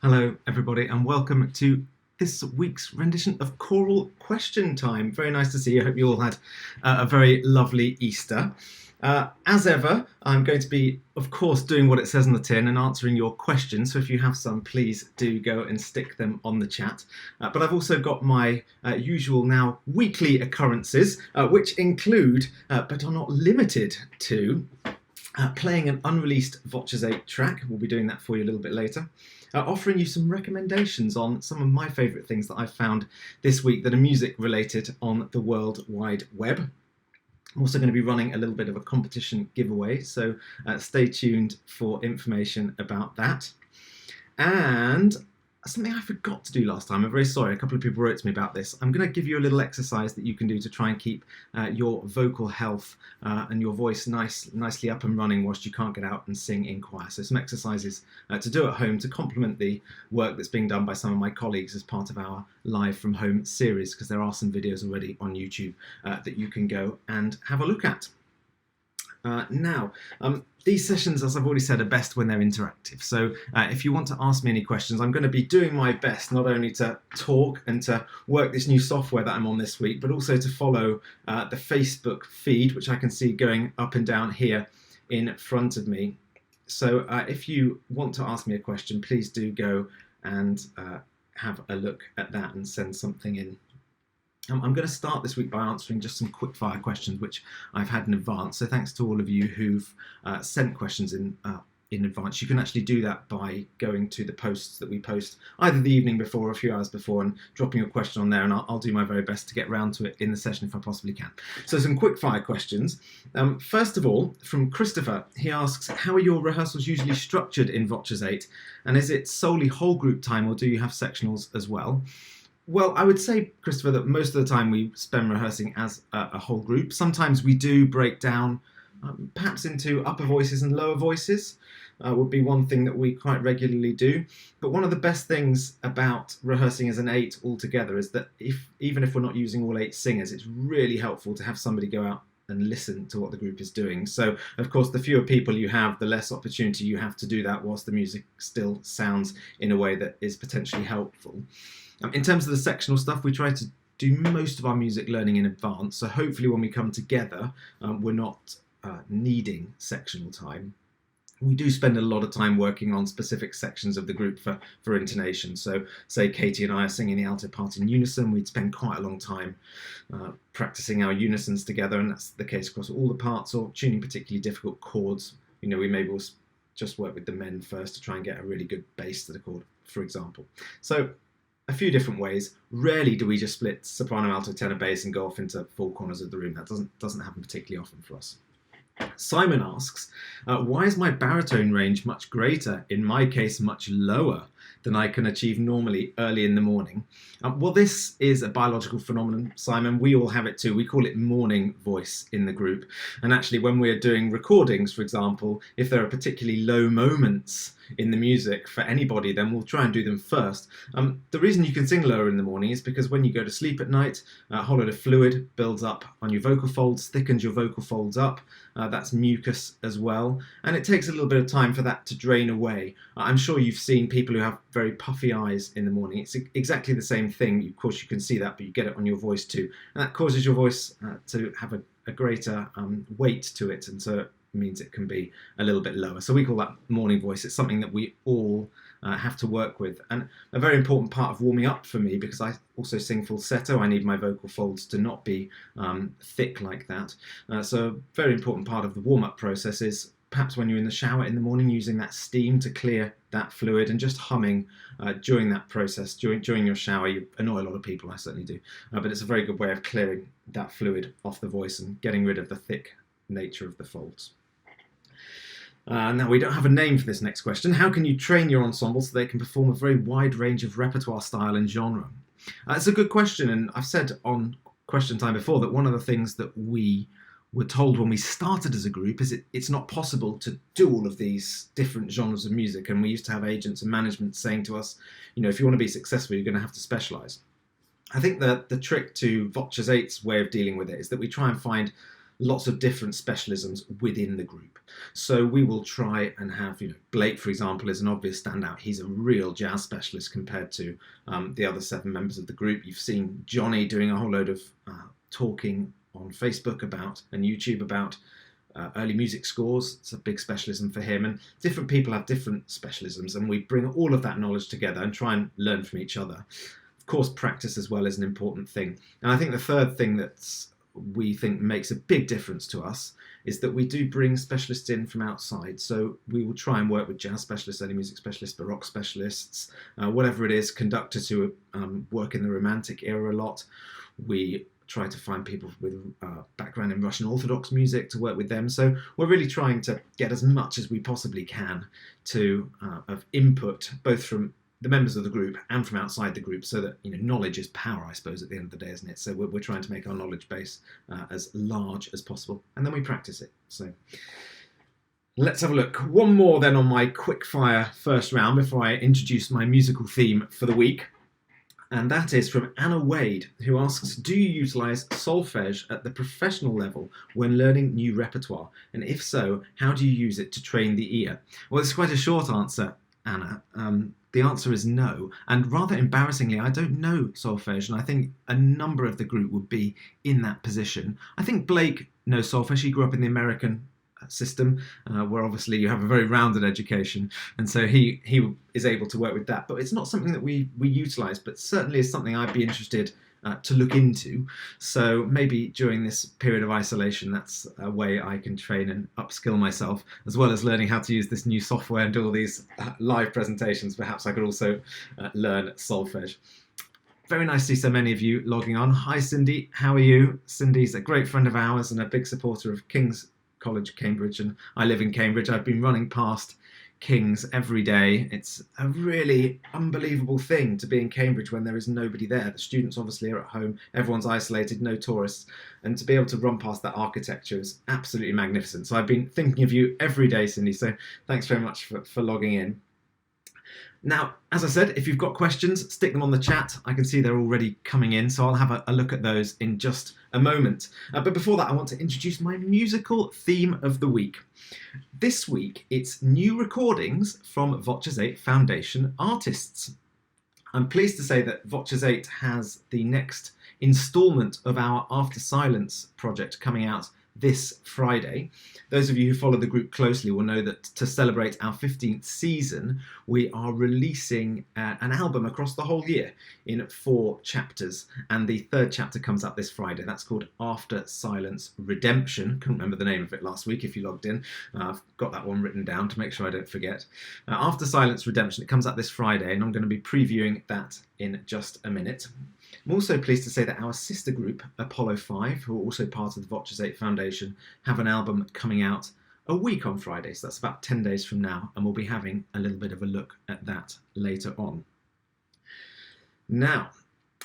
Hello everybody and welcome to this week's rendition of Choral Question Time. Very nice to see you. I hope you all had a very lovely Easter. As ever, I'm going to be, of course, doing what it says on the tin and answering your questions. So if you have some, please do go and stick them on the chat. But I've also got my usual now weekly occurrences, which include, but are not limited to, playing an unreleased VOCES8 track. We'll be doing that for you a little bit later. Offering you some recommendations on some of my favourite things that I've found this week that are music related on the World Wide Web. I'm also going to be running a little bit of a competition giveaway, so stay tuned for information about that. And something I forgot to do last time, I'm very sorry, a couple of people wrote to me about this. I'm going to give you a little exercise that you can do to try and keep your vocal health and your voice nicely up and running whilst you can't get out and sing in choir. So some exercises to do at home to complement the work that's being done by some of my colleagues as part of our Live from Home series, because there are some videos already on YouTube that you can go and have a look at. These sessions, as I've already said, are best when they're interactive. So if you want to ask me any questions, I'm going to be doing my best not only to talk and to work this new software that I'm on this week, but also to follow the Facebook feed, which I can see going up and down here in front of me. So if you want to ask me a question, please do go and have a look at that and send something in. I'm going to start this week by answering just some quick fire questions which I've had in advance. So thanks to all of you who've sent questions in advance. You can actually do that by going to the posts that we post either the evening before or a few hours before and dropping your question on there, and I'll do my very best to get round to it in the session if I possibly can. So some quick fire questions. First of all, from Christopher, he asks, how are your rehearsals usually structured in VOCES8, and is it solely whole group time or do you have sectionals as well? Well, I would say, Christopher, that most of the time we spend rehearsing as a whole group. Sometimes we do break down perhaps into upper voices and lower voices, would be one thing that we quite regularly do. But one of the best things about rehearsing as an 8 altogether is that even if we're not using all 8 singers, it's really helpful to have somebody go out and listen to what the group is doing. So, of course, the fewer people you have, the less opportunity you have to do that whilst the music still sounds in a way that is potentially helpful. In terms of the sectional stuff, we try to do most of our music learning in advance, so hopefully when we come together, we're not needing sectional time. We do spend a lot of time working on specific sections of the group for intonation. So say Katie and I are singing the alto part in unison, we'd spend quite a long time practicing our unisons together, and that's the case across all the parts, or tuning particularly difficult chords. You know, we maybe will just work with the men first to try and get a really good bass to the chord, for example. So a few different ways. Rarely do we just split soprano, alto, tenor, bass and go off into four corners of the room. That doesn't happen particularly often for us. Simon asks, why is my baritone range much greater, in my case much lower, than I can achieve normally early in the morning? Well, this is a biological phenomenon, Simon. We all have it too. We call it morning voice in the group. And actually, when we're doing recordings, for example, if there are particularly low moments in the music for anybody, then we'll try and do them first. The reason you can sing lower in the morning is because when you go to sleep at night, a whole lot of fluid builds up on your vocal folds, thickens your vocal folds up. That's mucus as well, and it takes a little bit of time for that to drain away. I'm sure you've seen people who have very puffy eyes in the morning. It's exactly the same thing. Of course, you can see that, but you get it on your voice too, and that causes your voice to have a greater weight to it, and so it means it can be a little bit lower. So we call that morning voice. It's something that we all have to work with, and a very important part of warming up for me, because I also sing falsetto. I need my vocal folds to not be thick like that. So a very important part of the warm-up process is perhaps when you're in the shower in the morning, using that steam to clear that fluid and just humming during that process, during your shower. You annoy a lot of people, I certainly do, but it's a very good way of clearing that fluid off the voice and getting rid of the thick nature of the folds. Now, we don't have a name for this next question. How can you train your ensemble so they can perform a very wide range of repertoire style and genre? It's a good question, and I've said on Question Time before that one of the things that we were told when we started as a group is it's not possible to do all of these different genres of music, and we used to have agents and management saying to us, if you want to be successful, you're going to have to specialise. I think that the trick to VOCES8's way of dealing with it is that we try and find lots of different specialisms within the group. So we will try and have, Blake, for example, is an obvious standout. He's a real jazz specialist compared to the other 7 members of the group. You've seen Johnny doing a whole load of talking on Facebook and YouTube about early music scores. It's a big specialism for him, and different people have different specialisms, and we bring all of that knowledge together and try and learn from each other. Of course, practice as well is an important thing. And I think the third thing we think makes a big difference to us is that we do bring specialists in from outside. So we will try and work with jazz specialists, early music specialists, baroque specialists, whatever it is, conductors who work in the Romantic era a lot. We try to find people with background in Russian Orthodox music to work with them. So we're really trying to get as much as we possibly can of input, both from the members of the group and from outside the group, so that knowledge is power, I suppose, at the end of the day, isn't it? So we're trying to make our knowledge base as large as possible, and then we practice it. So let's have a look. One more then on my quick fire first round before I introduce my musical theme for the week. And that is from Anna Wade, who asks, do you utilise solfège at the professional level when learning new repertoire? And if so, how do you use it to train the ear? Well, it's quite a short answer, Anna. The answer is no, and rather embarrassingly, I don't know solfège, and I think a number of the group would be in that position. I think Blake knows solfège. He grew up in the American system, where obviously you have a very rounded education, and so he is able to work with that. But it's not something that we utilise, but certainly is something I'd be interested to look into. So maybe during this period of isolation, that's a way I can train and upskill myself, as well as learning how to use this new software and do all these live presentations. Perhaps I could also learn solfège. Very nice to see so many of you logging on. Hi Cindy, how are you? Cindy's a great friend of ours and a big supporter of King's College, Cambridge, and I live in Cambridge. I've been running past King's every day. It's a really unbelievable thing to be in Cambridge when there is nobody there. The students obviously are at home, everyone's isolated, no tourists, and to be able to run past that architecture is absolutely magnificent. So I've been thinking of you every day, Cindy, so thanks very much for logging in. Now, as I said, if you've got questions, stick them on the chat. I can see they're already coming in, so I'll have a look at those in just a moment. But before that, I want to introduce my musical theme of the week. This week, it's new recordings from VOCES8 Foundation artists. I'm pleased to say that VOCES8 has the next instalment of our After Silence project coming out this Friday. Those of you who follow the group closely will know that to celebrate our 15th season, we are releasing an album across the whole year in 4 chapters, and the 3rd chapter comes out this Friday. That's called After Silence Redemption. Couldn't remember the name of it last week if you logged in. I've got that one written down to make sure I don't forget. After Silence Redemption, it comes out this Friday, and I'm going to be previewing that in just a minute. I'm also pleased to say that our sister group, Apollo 5, who are also part of the VOCES8 Foundation, have an album coming out a week on Friday, so that's about 10 days from now, and we'll be having a little bit of a look at that later on. Now,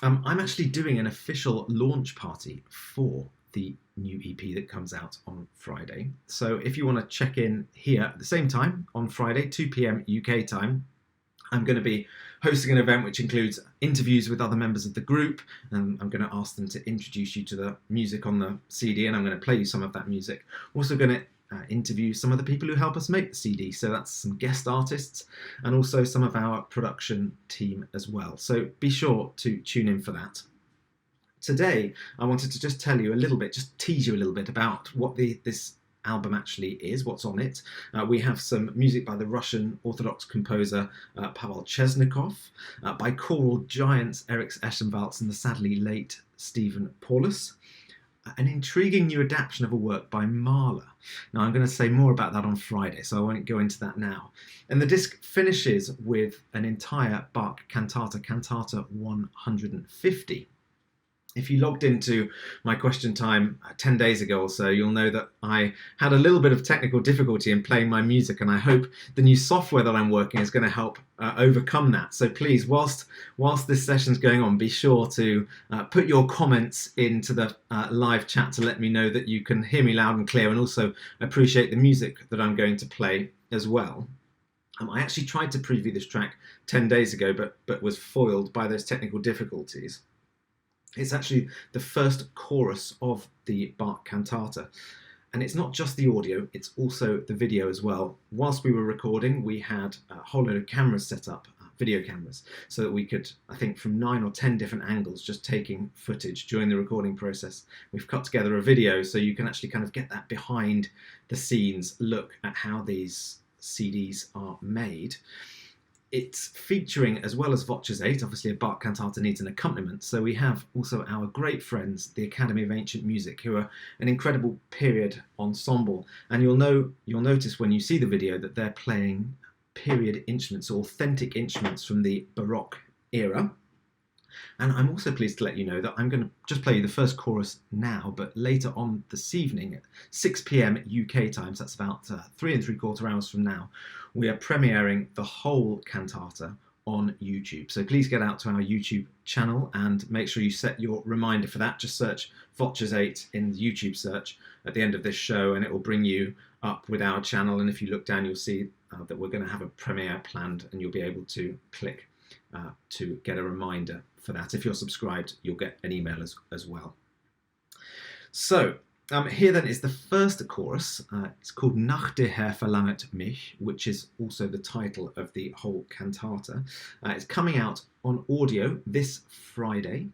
I'm actually doing an official launch party for the new EP that comes out on Friday. So if you want to check in here at the same time on Friday, 2 p.m. UK time, I'm going to be hosting an event which includes interviews with other members of the group, and I'm going to ask them to introduce you to the music on the CD, and I'm going to play you some of that music. I'm also going to interview some of the people who help us make the CD, so that's some guest artists and also some of our production team as well. So be sure to tune in for that. Today, I wanted to just tell you a little bit, just tease you a little bit about what this album actually is, what's on it. We have some music by the Russian Orthodox composer Pavel Chesnikov, by choral giants Erik Eschenwalds and the sadly late Stephen Paulus, an intriguing new adaptation of a work by Mahler. Now, I'm going to say more about that on Friday, so I won't go into that now. And the disc finishes with an entire Bach cantata, Cantata 150. If you logged into my question time 10 days ago or so, you'll know that I had a little bit of technical difficulty in playing my music, and I hope the new software that I'm working is going to help overcome that. So please, whilst this session's going on, be sure to put your comments into the live chat to let me know that you can hear me loud and clear, and also appreciate the music that I'm going to play as well. I actually tried to preview this track 10 days ago, but was foiled by those technical difficulties. It's actually the first chorus of the Bach cantata. And it's not just the audio, it's also the video as well. Whilst we were recording, we had a whole load of cameras set up, video cameras, so that we could, I think, from 9 or 10 different angles, just taking footage during the recording process. We've cut together a video so you can actually kind of get that behind the scenes look at how these CDs are made. It's featuring, as well as VOCES8, obviously a Bach cantata needs an accompaniment, so we have also our great friends, the Academy of Ancient Music, who are an incredible period ensemble. And you'll notice when you see the video that they're playing period instruments, or authentic instruments from the Baroque era. And I'm also pleased to let you know that I'm going to just play you the first chorus now, but later on this evening at 6 p.m. UK time, so that's about 3 3/4 hours from now, we are premiering the whole cantata on YouTube. So please get out to our YouTube channel and make sure you set your reminder for that. Just search VOCES8 in the YouTube search at the end of this show, and it will bring you up with our channel. And if you look down, you'll see that we're going to have a premiere planned, and you'll be able to click to get a reminder for that. If you're subscribed, you'll get an email as well. So here then is the first chorus. It's called Nach der Herr verlanget mich, which is also the title of the whole cantata. It's coming out on audio this Friday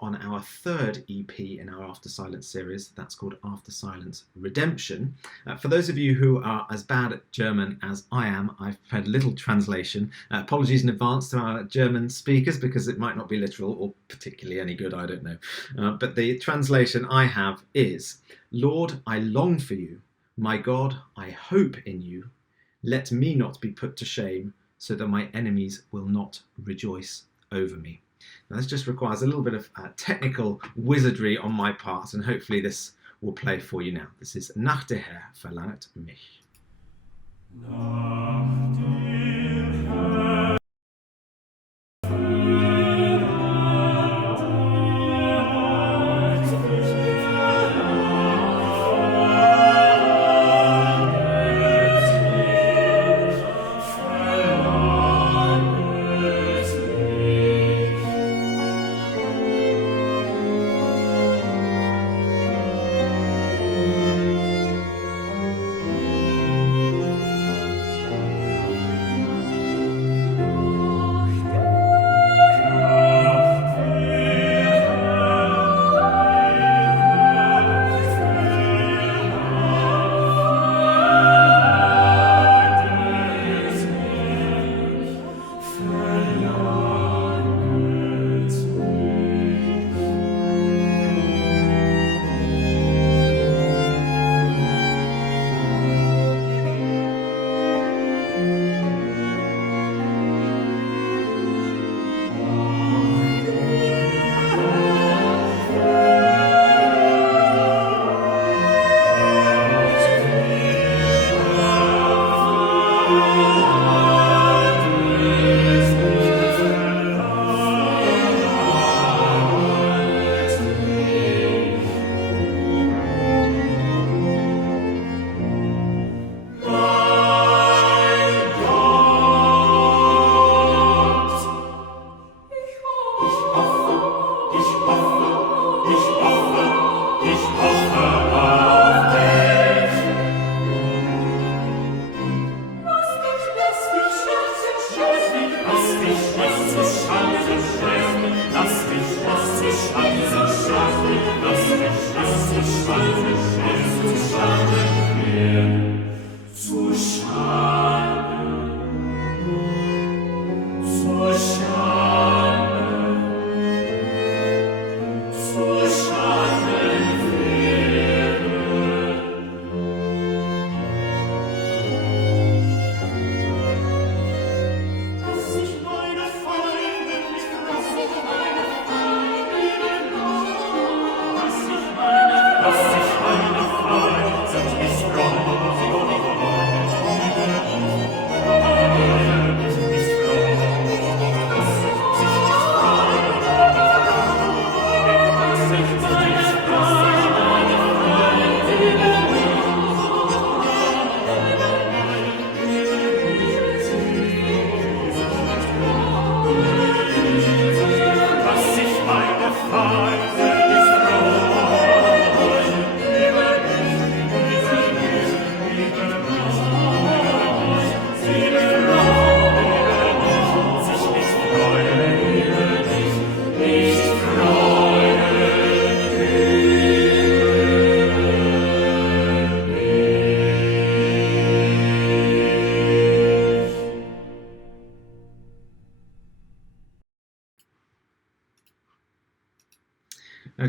on our third EP in our After Silence series. That's called After Silence Redemption. For those of you who are as bad at German as I am, I've prepared a little translation. Apologies in advance to our German speakers, because it might not be literal or particularly any good, I don't know. But the translation I have is, Lord, I long for you. My God, I hope in you. Let me not be put to shame, so that my enemies will not rejoice over me. Now, this just requires a little bit of technical wizardry on my part, and hopefully this will play for you now. This is Nach der Herr verlanget mich. Nach der Herr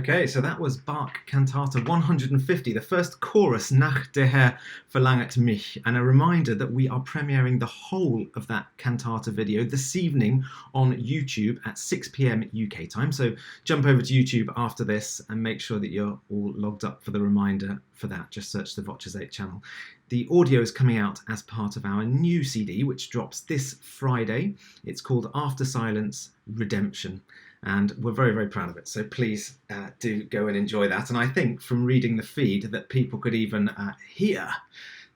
Okay, so that was Bach Cantata 150, the first chorus, Nach der Herr verlangt mich, and a reminder that we are premiering the whole of that cantata video this evening on YouTube at 6 p.m. UK time. So jump over to YouTube after this and make sure that you're all logged up for the reminder for that. Just search the VOCES8 channel. The audio is coming out as part of our new CD, which drops this Friday. It's called After Silence Redemption. And we're very, very proud of it. So please do go and enjoy that. And I think from reading the feed that people could even hear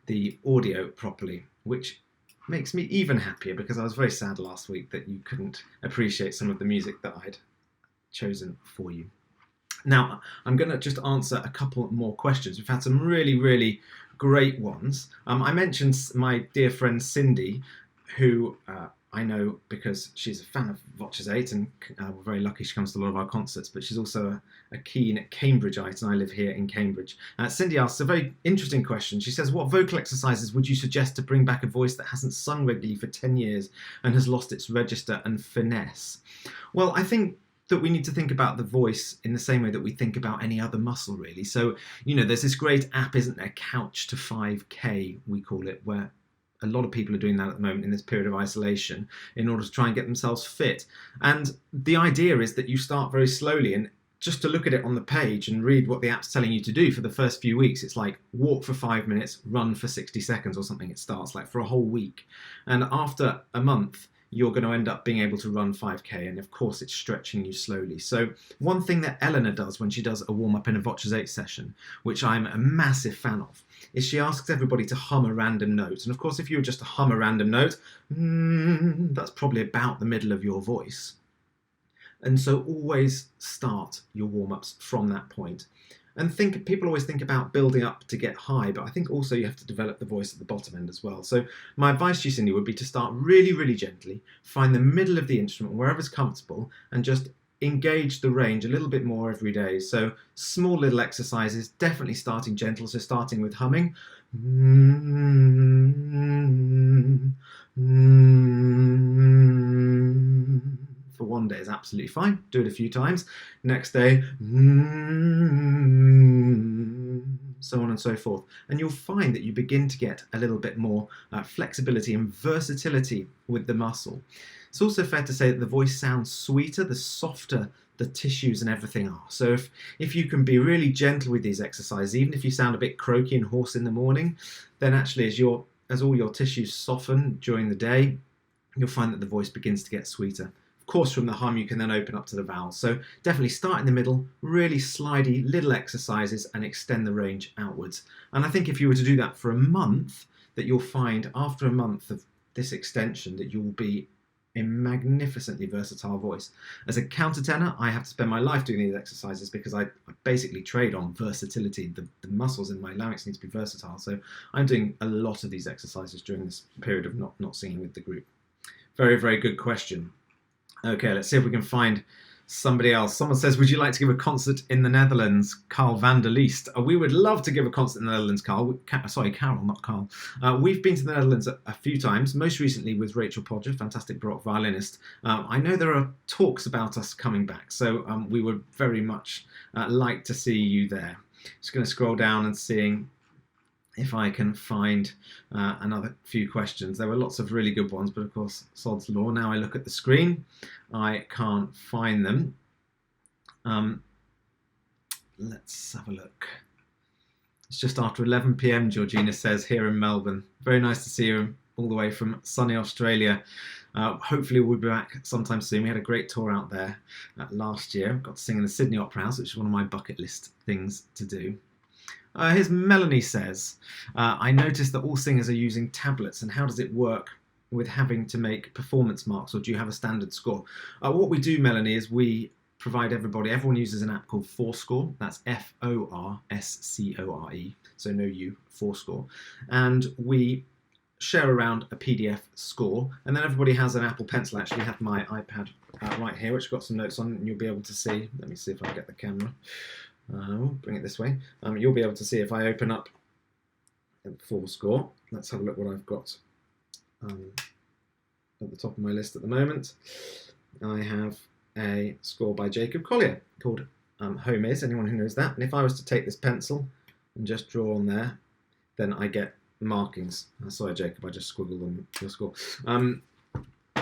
the audio properly, which makes me even happier because I was very sad last week that you couldn't appreciate some of the music that I'd chosen for you. Now, I'm going to just answer a couple more questions. We've had some really, really great ones. I mentioned my dear friend Cindy, who I know because she's a fan of VOCES8 and we're very lucky she comes to a lot of our concerts, but she's also a keen Cambridgeite and I live here in Cambridge. Cindy asks a very interesting question. She says, what vocal exercises would you suggest to bring back a voice that hasn't sung regularly for 10 years and has lost its register and finesse? Well, I think that we need to think about the voice in the same way that we think about any other muscle, really. So, you know, there's this great app, isn't there, Couch to 5K, we call it, where a lot of people are doing that at the moment in this period of isolation in order to try and get themselves fit. And the idea is that you start very slowly, and just to look at it on the page and read what the app's telling you to do for the first few weeks, it's like walk for 5 minutes, run for 60 seconds or something. It starts like for a whole week. And after a month, you're going to end up being able to run 5K, and of course it's stretching you slowly. So one thing that Eleanor does when she does a warm-up in a VOCES8 session, which I'm a massive fan of, is she asks everybody to hum a random note. And of course, if you were just to hum a random note, that's probably about the middle of your voice. And so always start your warm-ups from that point. And people always think about building up to get high, but I think also you have to develop the voice at the bottom end as well. So my advice to you, Cindy, would be to start really, really gently, find the middle of the instrument, wherever's comfortable, and just engage the range a little bit more every day. So small little exercises, definitely starting gentle, so starting with humming. For one day is absolutely fine. Do it a few times. Next day, so on and so forth. And you'll find that you begin to get a little bit more flexibility and versatility with the muscle. It's also fair to say that the voice sounds sweeter the softer the tissues and everything are. So if you can be really gentle with these exercises, even if you sound a bit croaky and hoarse in the morning, then actually as all your tissues soften during the day, you'll find that the voice begins to get sweeter. Of course, from the hum, you can then open up to the vowels. So definitely start in the middle, really slidey little exercises and extend the range outwards. And I think if you were to do that for a month, that you'll find after a month of this extension that you will be a magnificently versatile voice. As a countertenor, I have to spend my life doing these exercises because I basically trade on versatility. The muscles in my larynx need to be versatile. So I'm doing a lot of these exercises during this period of not singing with the group. Very, very good question. Okay, let's see if we can find somebody else. Someone says, would you like to give a concert in the Netherlands? Carl van der Leest. We would love to give a concert in the Netherlands, Carl. Sorry, Carol, not Carl. We've been to the Netherlands a few times, most recently with Rachel Podger, fantastic Baroque violinist. I know there are talks about us coming back, so we would very much like to see you there. Just going to scroll down and seeing if I can find another few questions. There were lots of really good ones, but of course, sod's law. Now I look at the screen, I can't find them. Let's have a look. It's just after 11 p.m, Georgina says, here in Melbourne. Very nice to see you all the way from sunny Australia. Hopefully we'll be back sometime soon. We had a great tour out there last year. Got to sing in the Sydney Opera House, which is one of my bucket list things to do. Here's Melanie says, I noticed that all singers are using tablets, and how does it work with having to make performance marks, or do you have a standard score? What we do, Melanie, is we provide everyone uses an app called Fourscore. That's F-O-R-S-C-O-R-E, so no U, Fourscore. And we share around a PDF score, and then everybody has an Apple Pencil. Actually, I have my iPad right here, which got some notes on, and you'll be able to see. Let me see if I can get the camera. Bring it this way. You'll be able to see if I open up Fourscore. Let's have a look what I've got at the top of my list at the moment. I have a score by Jacob Collier called home is, anyone who knows that. And if I was to take this pencil and just draw on there, then I get markings. Sorry, Jacob, I just squiggled on your score.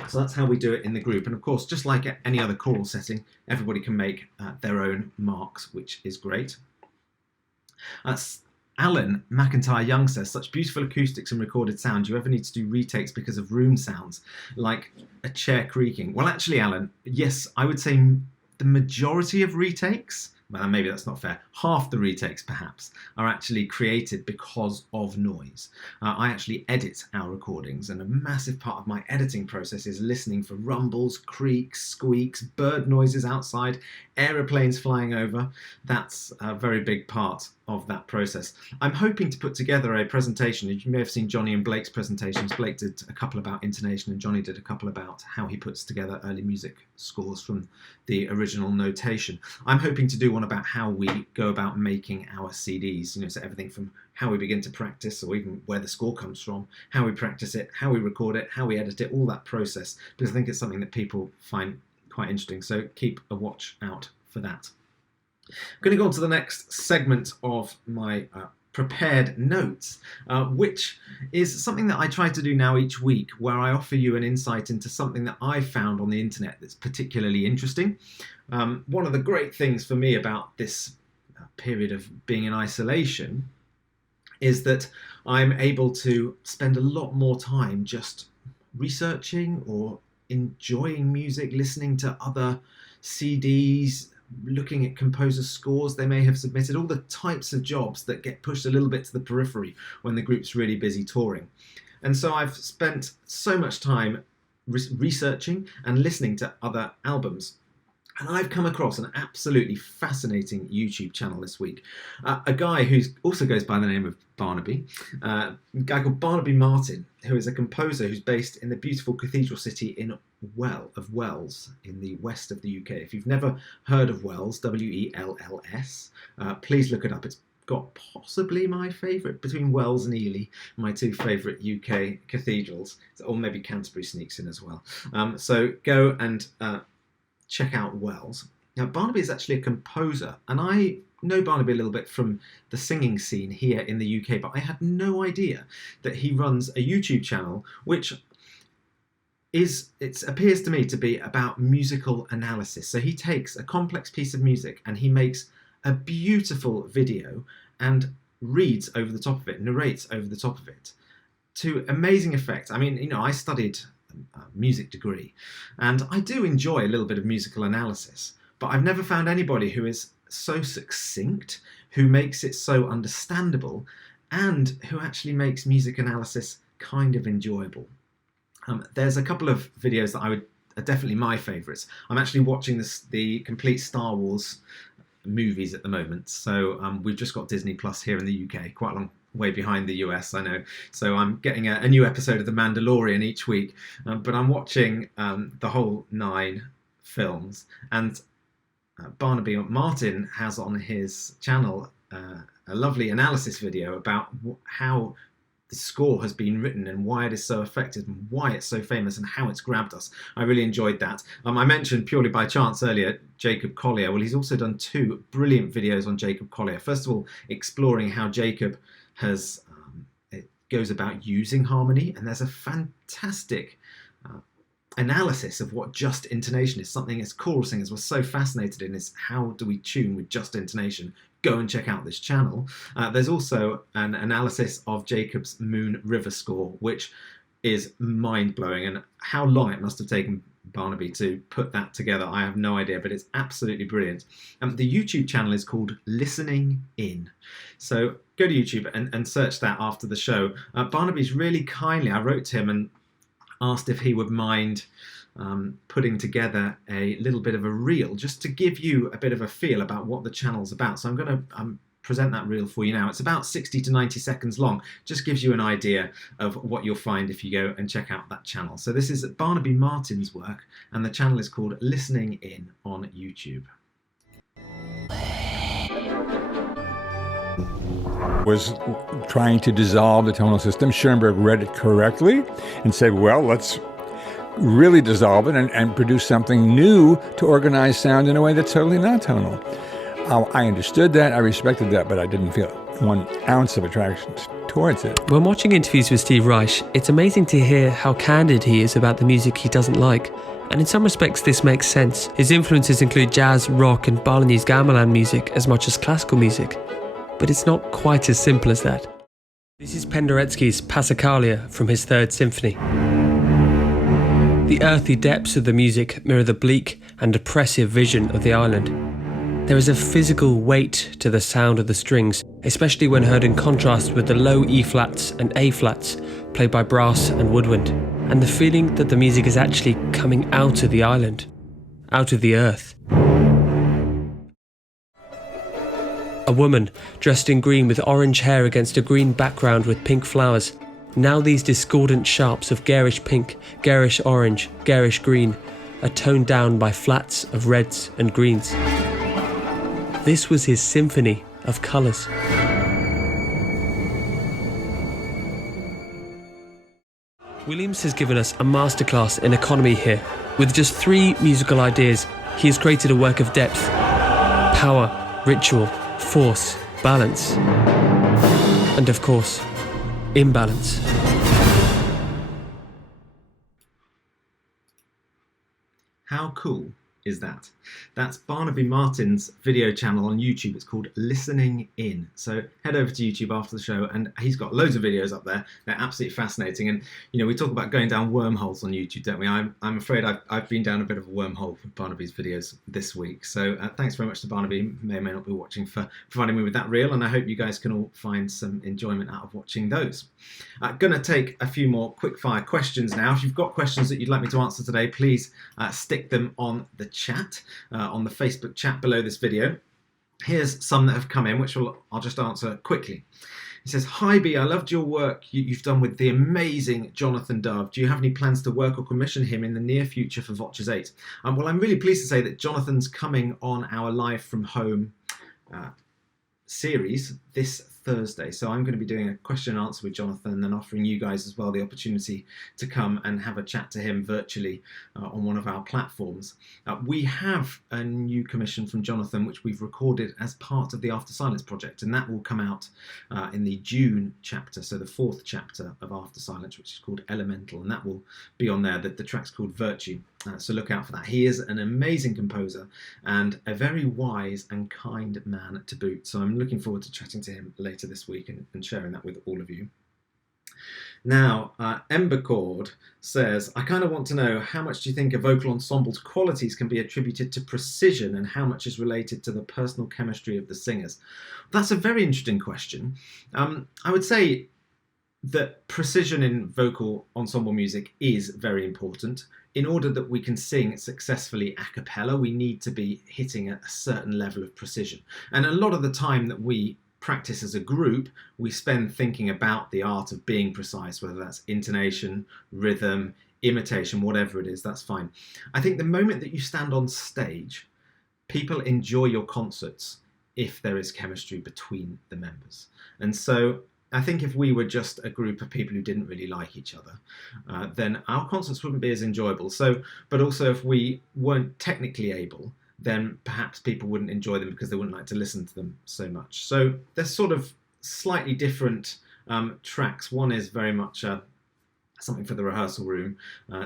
So that's how we do it in the group. And of course, just like at any other choral setting, everybody can make their own marks, which is great. Alan McIntyre Young says, such beautiful acoustics and recorded sound. Do you ever need to do retakes because of room sounds, like a chair creaking? Well, actually, Alan, yes, I would say the majority of retakes, well, maybe that's not fair, half the retakes perhaps, are actually created because of noise. I actually edit our recordings, and a massive part of my editing process is listening for rumbles, creaks, squeaks, bird noises outside, aeroplanes flying over. That's a very big part of that process. I'm hoping to put together a presentation. You may have seen Johnny and Blake's presentations. Blake did a couple about intonation and Johnny did a couple about how he puts together early music scores from the original notation. I'm hoping to do one about how we go about making our CDs, so everything from how we begin to practice, or even where the score comes from, how we practice it, how we record it, how we edit it, all that process, because I think it's something that people find quite interesting. So keep a watch out for that. I'm going to go on to the next segment of my prepared notes, which is something that I try to do now each week, where I offer you an insight into something that I found on the internet that's particularly interesting. One of the great things for me about this period of being in isolation is that I'm able to spend a lot more time just researching or enjoying music, listening to other CDs, looking at composers' scores they may have submitted, all the types of jobs that get pushed a little bit to the periphery when the group's really busy touring. And so I've spent so much time researching and listening to other albums. And I've come across an absolutely fascinating YouTube channel this week. A guy who also goes by the name of Barnaby, a guy called Barnaby Martin, who is a composer who's based in the beautiful cathedral city of Wells in the west of the UK. If you've never heard of Wells, Wells, please look it up. It's got possibly my favourite, between Wells and Ely, my two favourite UK cathedrals, or maybe Canterbury sneaks in as well. So go and check out Wells. Now, Barnaby is actually a composer, and I know Barnaby a little bit from the singing scene here in the UK, but I had no idea that he runs a YouTube channel which appears to me to be about musical analysis. So he takes a complex piece of music and he makes a beautiful video and reads over the top of it, narrates over the top of it, to amazing effect. I mean, I studied a music degree, and I do enjoy a little bit of musical analysis, but I've never found anybody who is so succinct, who makes it so understandable, and who actually makes music analysis kind of enjoyable. There's a couple of videos that are definitely my favourites. I'm actually watching the complete Star Wars movies at the moment. So we've just got Disney Plus here in the UK, quite a long way behind the US, I know. So I'm getting a new episode of The Mandalorian each week. But I'm watching the whole 9 films. And Barnaby Martin has on his channel a lovely analysis video about how the score has been written and why it is so effective and why it's so famous and how it's grabbed us. I really enjoyed that. I mentioned purely by chance earlier Jacob Collier. Well, he's also done 2 brilliant videos on Jacob Collier. First of all, exploring how Jacob it goes about using harmony, and there's a fantastic analysis of what just intonation is. Something as choral singers we're so fascinated in is how do we tune with just intonation. Go and check out this channel. There's also an analysis of Jacob's Moon River score, which is mind-blowing, and how long it must have taken Barnaby to put that together, I have no idea, but it's absolutely brilliant. The YouTube channel is called Listening In. So go to YouTube and search that after the show. Barnaby's really kindly, I wrote to him and asked if he would mind putting together a little bit of a reel just to give you a bit of a feel about what the channel's about. So I'm going to present that reel for you now. It's about 60 to 90 seconds long. Just gives you an idea of what you'll find if you go and check out that channel. So this is Barnaby Martin's work, and the channel is called Listening In on YouTube. Was trying to dissolve the tonal system. Schoenberg read it correctly and said, well, let's really dissolve it and produce something new to organize sound in a way that's totally not tonal. I understood that, I respected that, but I didn't feel 1 ounce of attraction towards it. When watching interviews with Steve Reich, it's amazing to hear how candid he is about the music he doesn't like. And in some respects this makes sense. His influences include jazz, rock and Balinese gamelan music as much as classical music. But it's not quite as simple as that. This is Penderecki's Passacaglia from his Third Symphony. The earthy depths of the music mirror the bleak and oppressive vision of the island. There is a physical weight to the sound of the strings, especially when heard in contrast with the low E-flats and A-flats played by brass and woodwind, and the feeling that the music is actually coming out of the island, out of the earth. A woman dressed in green with orange hair against a green background with pink flowers. Now these discordant sharps of garish pink, garish orange, garish green are toned down by flats of reds and greens. This was his symphony of colours. Williams has given us a masterclass in economy here. With just 3 musical ideas, he has created a work of depth, power, ritual, force, balance, and of course, imbalance. How cool is that? That's Barnaby Martin's video channel on YouTube. It's called Listening In. So head over to YouTube after the show and he's got loads of videos up there. They're absolutely fascinating. And, you know, we talk about going down wormholes on YouTube, don't we? I'm afraid I've been down a bit of a wormhole with Barnaby's videos this week. So thanks very much to Barnaby, may or may not be watching, for providing me with that reel. And I hope you guys can all find some enjoyment out of watching those. I'm going to take a few more quick-fire questions now. If you've got questions that you'd like me to answer today, please stick them on the chat, on the Facebook chat below this video. Here's some that have come in, which I'll just answer quickly. He says, "Hi B, I loved your work you've done with the amazing Jonathan Dove. Do you have any plans to work or commission him in the near future for VOCES8? Well, I'm really pleased to say that Jonathan's coming on our Live from Home series this Thursday. So I'm going to be doing a question and answer with Jonathan and then offering you guys as well the opportunity to come and have a chat to him virtually on one of our platforms. We have a new commission from Jonathan which we've recorded as part of the After Silence project, and that will come out in the June chapter, so the 4th chapter of After Silence, which is called Elemental, and that will be on there. The track's called Virtue. So look out for that. He is an amazing composer and a very wise and kind man to boot. So I'm looking forward to chatting to him later this week and sharing that with all of you. Now, Embercord says, I kind of want to know, how much do you think a vocal ensemble's qualities can be attributed to precision and how much is related to the personal chemistry of the singers? That's a very interesting question. I would say that precision in vocal ensemble music is very important. In order that we can sing successfully a cappella, we need to be hitting a certain level of precision. And a lot of the time that we practice as a group, we spend thinking about the art of being precise, whether that's intonation, rhythm, imitation, whatever it is, that's fine. I think the moment that you stand on stage, people enjoy your concerts if there is chemistry between the members. And so I think if we were just a group of people who didn't really like each other, then our concerts wouldn't be as enjoyable. So, but also if we weren't technically able, then perhaps people wouldn't enjoy them because they wouldn't like to listen to them so much. So they're sort of slightly different tracks. One is very much something for the rehearsal room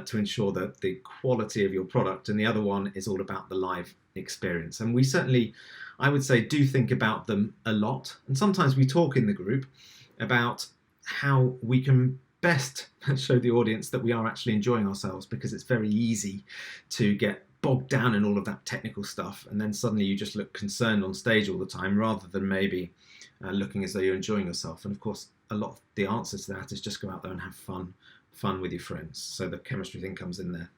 to ensure that the quality of your product, and the other one is all about the live experience. And we certainly, I would say, do think about them a lot. And sometimes we talk in the group about how we can best show the audience that we are actually enjoying ourselves, because it's very easy to get bogged down in all of that technical stuff and then suddenly you just look concerned on stage all the time rather than maybe looking as though you're enjoying yourself. And of course a lot of the answer to that is just go out there and have fun with your friends. So the chemistry thing comes in there.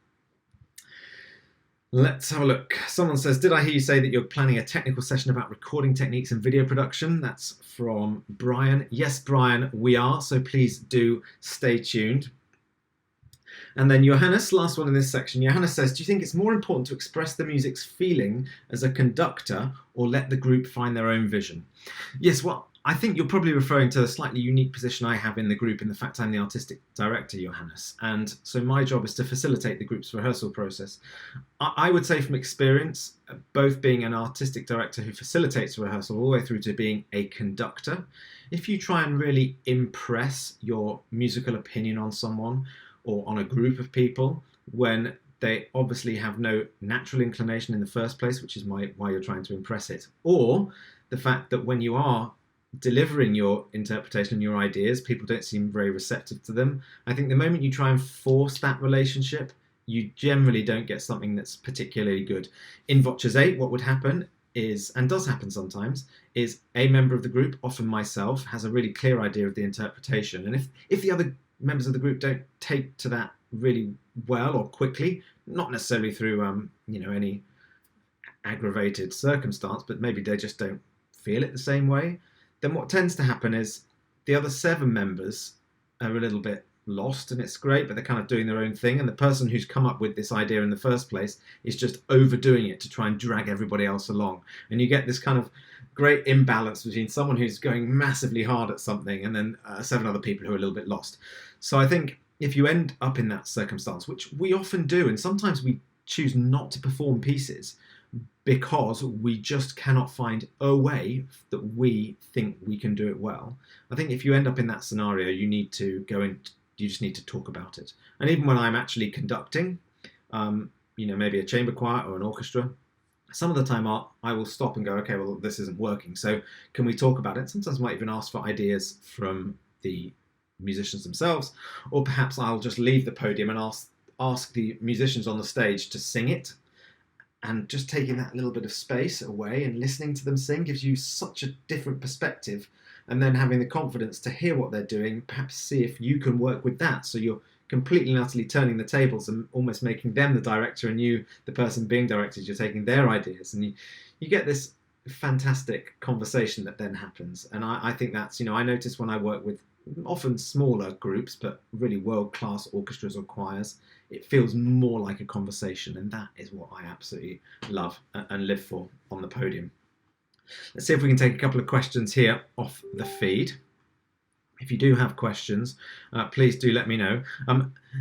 Let's have a look. Someone says, did I hear you say that you're planning a technical session about recording techniques and video production? That's from Brian. Yes, Brian, we are. So please do stay tuned. And then Johannes, last one in this section. Johannes says, do you think it's more important to express the music's feeling as a conductor or let the group find their own vision? Yes, well, I think you're probably referring to a slightly unique position I have in the group in the fact I'm the artistic director, Johannes. And so my job is to facilitate the group's rehearsal process. I would say from experience, both being an artistic director who facilitates rehearsal all the way through to being a conductor, if you try and really impress your musical opinion on someone or on a group of people when they obviously have no natural inclination in the first place, which is why you're trying to impress it, or the fact that when you are delivering your interpretation and your ideas, people don't seem very receptive to them. I think the moment you try and force that relationship, you generally don't get something that's particularly good. In VOCES8, what would happen is, and does happen sometimes, is a member of the group, often myself, has a really clear idea of the interpretation. And if the other members of the group don't take to that really well or quickly, not necessarily through any aggravated circumstance, but maybe they just don't feel it the same way, then what tends to happen is the other 7 members are a little bit lost, and it's great, but they're kind of doing their own thing, and the person who's come up with this idea in the first place is just overdoing it to try and drag everybody else along. And you get this kind of great imbalance between someone who's going massively hard at something and then 7 other people who are a little bit lost. So I think if you end up in that circumstance, which we often do, and sometimes we choose not to perform pieces because we just cannot find a way that we think we can do it well. I think if you end up in that scenario, you need to go in, you just need to talk about it. And even when I'm actually conducting, maybe a chamber choir or an orchestra, some of the time I will stop and go, okay, well, this isn't working, so can we talk about it? Sometimes I might even ask for ideas from the musicians themselves, or perhaps I'll just leave the podium and ask the musicians on the stage to sing it. And just taking that little bit of space away and listening to them sing gives you such a different perspective. And then having the confidence to hear what they're doing, perhaps see if you can work with that. So you're completely and utterly turning the tables and almost making them the director and you the person being directed. You're taking their ideas, and you get this fantastic conversation that then happens. And I think that's, I notice when I work with often smaller groups, but really world-class orchestras or choirs, it feels more like a conversation, and that is what I absolutely love and live for on the podium. Let's see if we can take a couple of questions here off the feed. If you do have questions, please do let me know.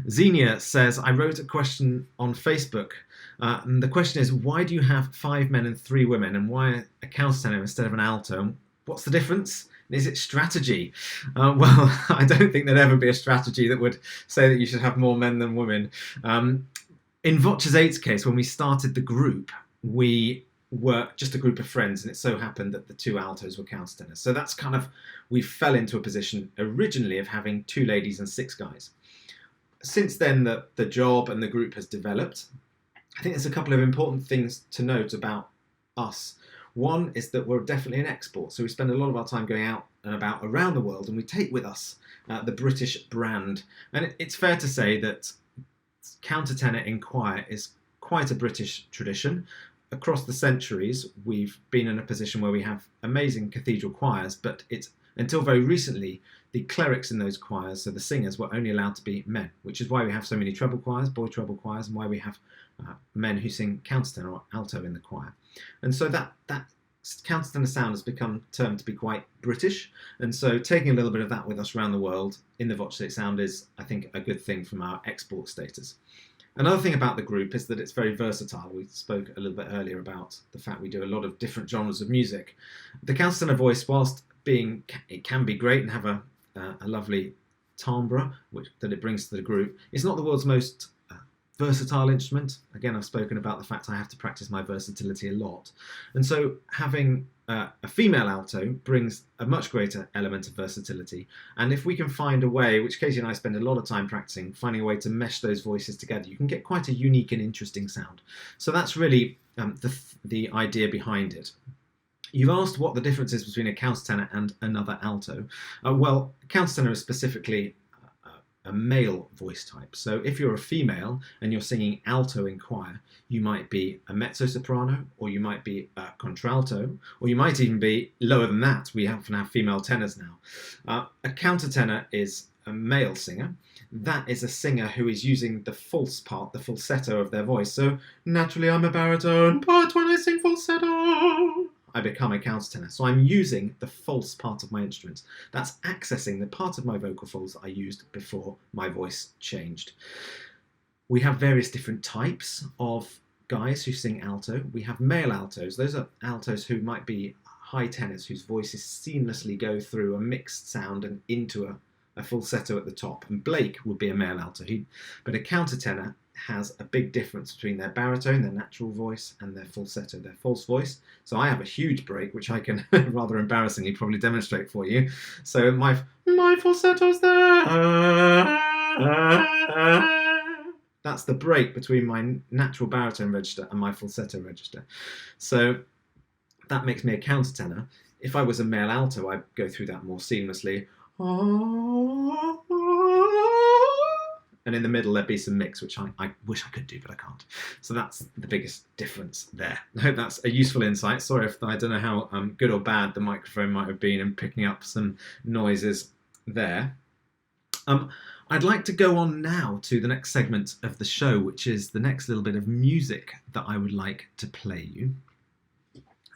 Xenia says, I wrote a question on Facebook, and the question is, why do you have 5 men and 3 women, and why a countertenor instead of an alto? What's the difference? Is it strategy? Well, I don't think there'd ever be a strategy that would say that you should have more men than women. In VOCES8's case, when we started the group, we were just a group of friends, and it so happened that the 2 altos were countertenors. So that's kind of, we fell into a position originally of having 2 ladies and 6 guys. Since then, the job and the group has developed. I think there's a couple of important things to note about us. One is that we're definitely an export, so we spend a lot of our time going out and about around the world, and we take with us the British brand. And it's fair to say that countertenor in choir is quite a British tradition. Across the centuries, we've been in a position where we have amazing cathedral choirs, but it's until very recently, the clerics in those choirs, so the singers, were only allowed to be men, which is why we have so many treble choirs, boy treble choirs, and why we have men who sing countertenor or alto in the choir. And so that countertenor sound has become termed to be quite British, and so taking a little bit of that with us around the world in the VOCES8 sound is, I think, a good thing from our export status. Another thing about the group is that it's very versatile. We spoke a little bit earlier about the fact we do a lot of different genres of music. The countertenor voice, whilst it can be great and have a lovely timbre that it brings to the group, it's not the world's most versatile instrument. Again, I've spoken about the fact I have to practice my versatility a lot. And so having a female alto brings a much greater element of versatility. And if we can find a way, which Katie and I spend a lot of time practicing, finding a way to mesh those voices together, you can get quite a unique and interesting sound. So that's really the idea behind it. You've asked what the difference is between a countertenor and another alto. Well, countertenor is specifically a male voice type. So if you're a female and you're singing alto in choir, you might be a mezzo-soprano, or you might be a contralto, or you might even be lower than that. We often have female tenors now. A countertenor is a male singer. That is a singer who is using the false part, the falsetto of their voice. So naturally I'm a baritone, but when I sing falsetto, I become a countertenor. So I'm using the false part of my instrument. That's accessing the part of my vocal folds that I used before my voice changed. We have various different types of guys who sing alto. We have male altos. Those are altos who might be high tenors, whose voices seamlessly go through a mixed sound and into a falsetto at the top. And Blake would be a male alto. But a countertenor has a big difference between their baritone, their natural voice, and their falsetto, their false voice. So I have a huge break, which I can rather embarrassingly probably demonstrate for you. So my falsetto's there. That's the break between my natural baritone register and my falsetto register. So that makes me a countertenor. If I was a male alto, I'd go through that more seamlessly. And in the middle, there'd be some mix, which I wish I could do, but I can't. So that's the biggest difference there. I hope that's a useful insight. Sorry if I don't know how good or bad the microphone might have been in picking up some noises there. I'd like to go on now to the next segment of the show, which is the next little bit of music that I would like to play you.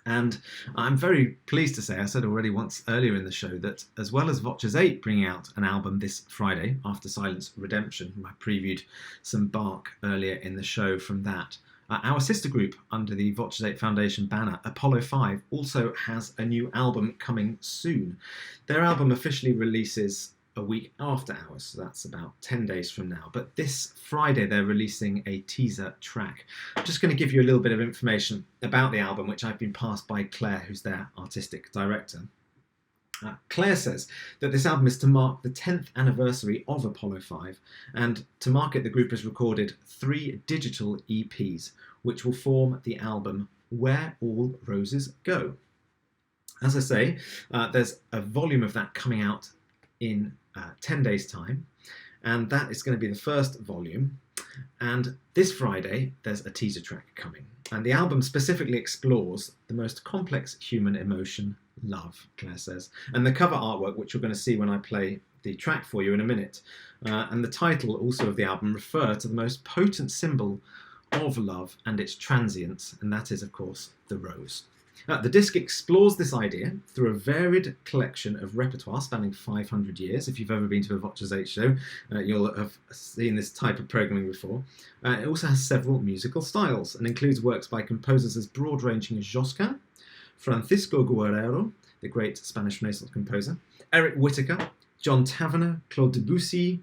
And I'm very pleased to say, I said already once earlier in the show, that as well as VOCES8 bringing out an album this Friday, After Silence Redemption, I previewed some Bach earlier in the show from that, our sister group under the VOCES8 Foundation banner, Apollo 5, also has a new album coming soon. Their album officially releases a week after ours, so that's about 10 days from now. But this Friday they're releasing a teaser track. I'm just going to give you a little bit of information about the album, which I've been passed by Claire, who's their artistic director. Claire says that this album is to mark the 10th anniversary of Apollo 5, and to mark it the group has recorded 3 digital EPs, which will form the album Where All Roses Go. As I say, there's a volume of that coming out in 10 days' time, and that is going to be the first volume. And this Friday there's a teaser track coming, and the album specifically explores the most complex human emotion, love, Claire says. And the cover artwork, which you're going to see when I play the track for you in a minute, and the title also of the album refer to the most potent symbol of love and its transience, and that is of course the rose. The disc explores this idea through a varied collection of repertoire spanning 500 years. If you've ever been to a VOCES8 show, you'll have seen this type of programming before. It also has several musical styles and includes works by composers as broad-ranging as Josquin, Francisco Guerrero, the great Spanish Renaissance composer, Eric Whitacre, John Tavener, Claude Debussy,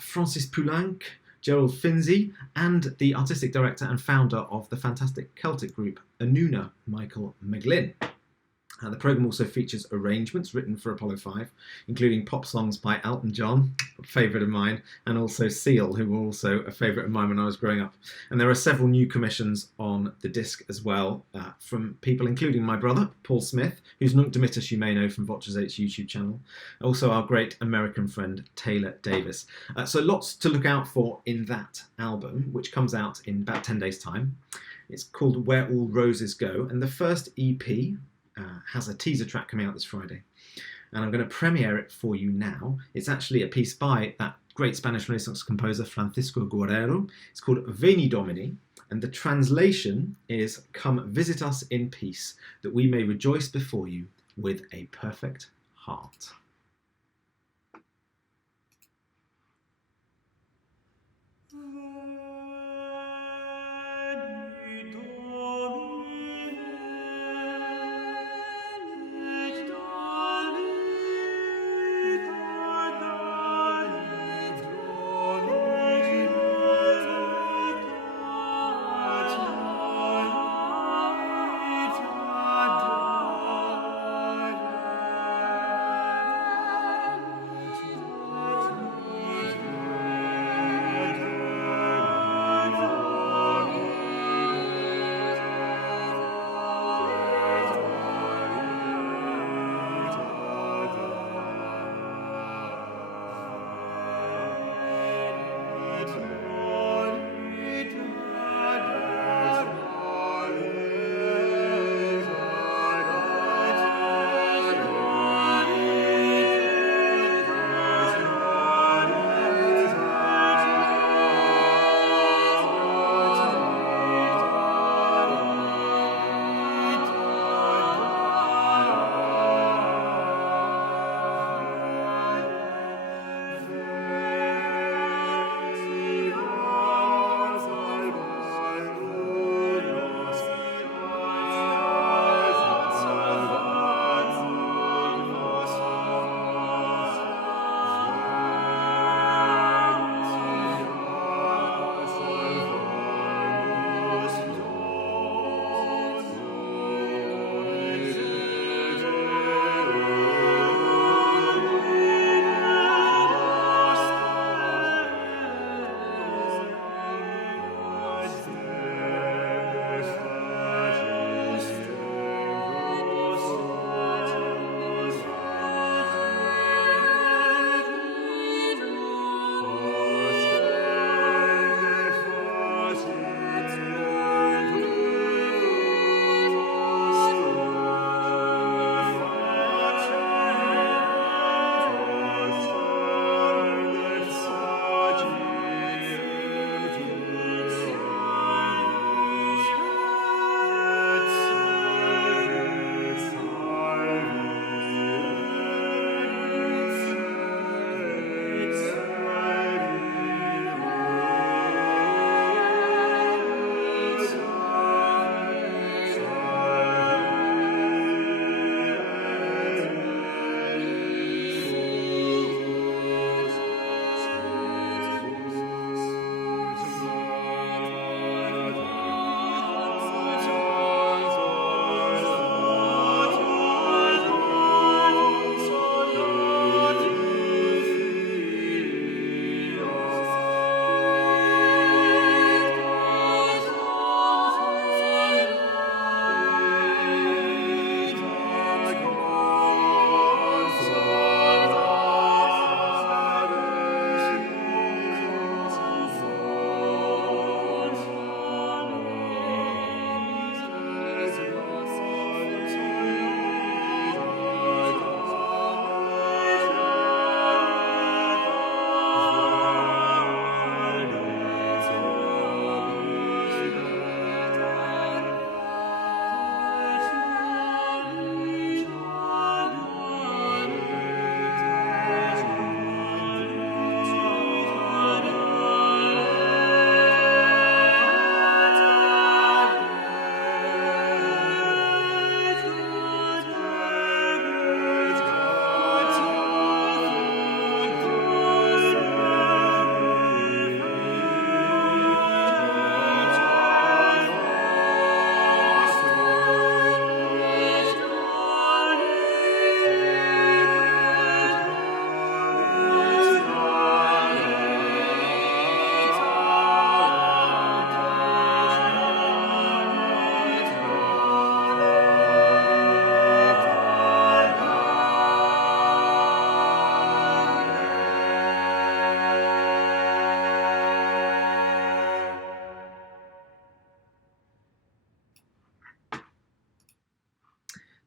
Francis Poulenc, Gerald Finzi, and the artistic director and founder of the fantastic Celtic group Anuna, Michael McGlynn. The programme also features arrangements written for Apollo 5, including pop songs by Elton John, a favourite of mine, and also Seal, who were also a favourite of mine when I was growing up. And there are several new commissions on the disc as well, from people including my brother, Paul Smith, who's Nunc Dimittis you may know from VOCES8's YouTube channel, also our great American friend Taylor Davis. So lots to look out for in that album, which comes out in about 10 days' time. It's called Where All Roses Go, and the first EP has a teaser track coming out this Friday, and I'm going to premiere it for you now. It's actually a piece by that great Spanish Renaissance composer Francisco Guerrero. It's called Veni Domini, and the translation is "Come visit us in peace, that we may rejoice before you with a perfect heart."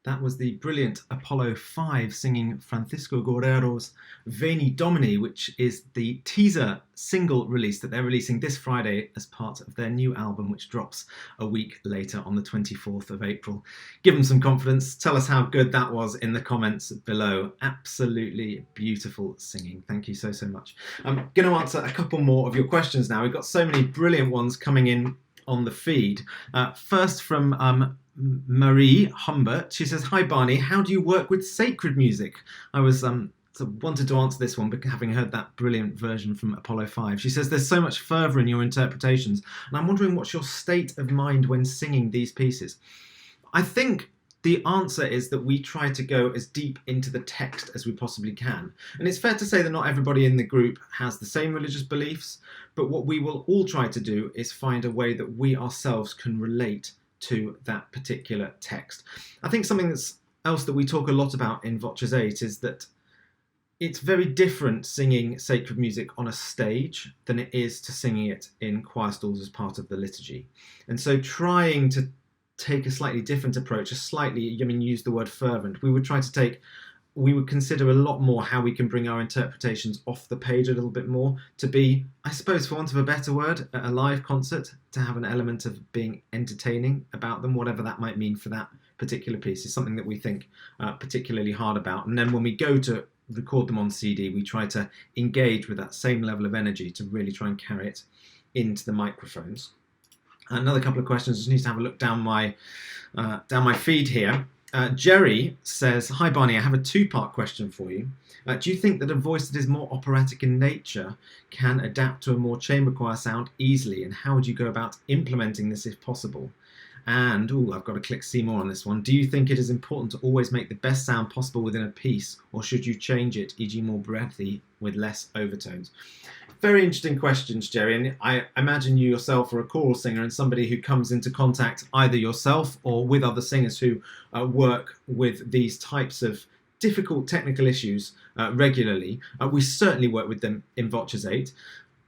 That was the brilliant Apollo 5 singing Francisco Guerrero's Veni Domini, which is the teaser single release that they're releasing this Friday as part of their new album, which drops a week later on the 24th of April. Give them some confidence. Tell us how good that was in the comments below. Absolutely beautiful singing. Thank you so much. I'm going to answer a couple more of your questions now. We've got so many brilliant ones coming in on the feed. First from Marie Humbert. She says, "Hi Barney, how do you work with sacred music?" I was wanted to answer this one, but having heard that brilliant version from Apollo 5. She says, "There's so much fervour in your interpretations, and I'm wondering what's your state of mind when singing these pieces?" I think the answer is that we try to go as deep into the text as we possibly can. And it's fair to say that not everybody in the group has the same religious beliefs, but what we will all try to do is find a way that we ourselves can relate to that particular text. I think something else that we talk a lot about in VOCES8 is that it's very different singing sacred music on a stage than it is to singing it in choir stalls as part of the liturgy. And so trying to take a slightly different approach, use the word fervent, we would consider a lot more how we can bring our interpretations off the page a little bit more to be, I suppose, for want of a better word, at a live concert, to have an element of being entertaining about them, whatever that might mean for that particular piece, is something that we think particularly hard about. And then when we go to record them on CD, we try to engage with that same level of energy to really try and carry it into the microphones. Another couple of questions. Just need to have a look down my feed here. Jerry says, "Hi Barney, I have a two-part question for you. Do you think that a voice that is more operatic in nature can adapt to a more chamber choir sound easily, and how would you go about implementing this if possible? And, I've got to click see more on this one. Do you think it is important to always make the best sound possible within a piece, or should you change it, e.g. more breathy with less overtones?" Very interesting questions, Jerry, and I imagine you yourself are a choral singer and somebody who comes into contact either yourself or with other singers who work with these types of difficult technical issues regularly. We certainly work with them in VOCES8.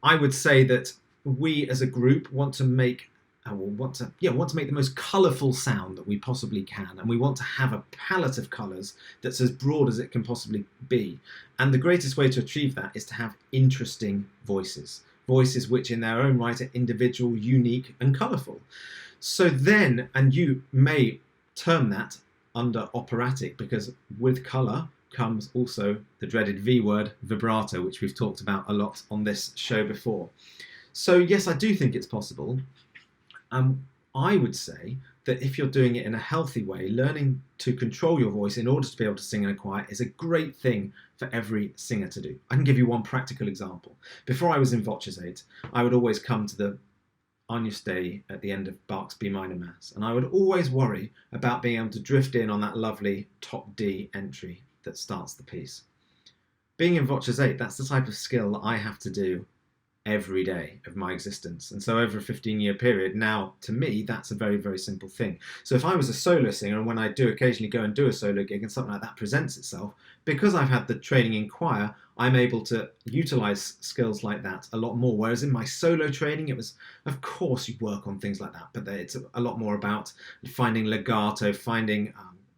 I would say that we as a group want to make the most colourful sound that we possibly can, and we want to have a palette of colours that's as broad as it can possibly be. And the greatest way to achieve that is to have interesting voices which in their own right are individual, unique and colourful. So then, and you may term that under operatic, because with colour comes also the dreaded V word, vibrato, which we've talked about a lot on this show before. So yes, I do think it's possible. I would say that if you're doing it in a healthy way, learning to control your voice in order to be able to sing in a choir is a great thing for every singer to do. I can give you one practical example. Before I was in VOCES8, I would always come to the Agnus Dei at the end of Bach's B minor Mass, and I would always worry about being able to drift in on that lovely top D entry that starts the piece. Being in VOCES8, that's the type of skill that I have to do every day of my existence. And so over a 15-year period, now to me, that's a very, very simple thing. So if I was a solo singer, and when I do occasionally go and do a solo gig and something like that presents itself, because I've had the training in choir, I'm able to utilize skills like that a lot more. Whereas in my solo training, it was, of course, you work on things like that, but it's a lot more about finding legato, finding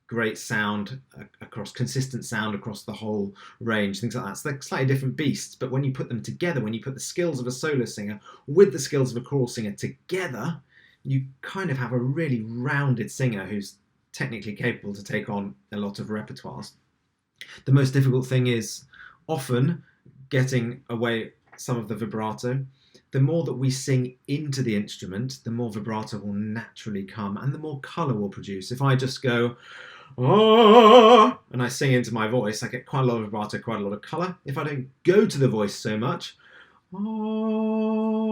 great sound consistent sound across the whole range, things like that. So they're slightly different beasts, but when you put them together, when you put the skills of a solo singer with the skills of a choral singer together, you kind of have a really rounded singer who's technically capable to take on a lot of repertoires. The most difficult thing is often getting away some of the vibrato. The more that we sing into the instrument, the more vibrato will naturally come and the more colour will produce. If I just go, oh, and I sing into my voice, I get quite a lot of vibrato, quite a lot of colour. If I don't go to the voice so much, oh,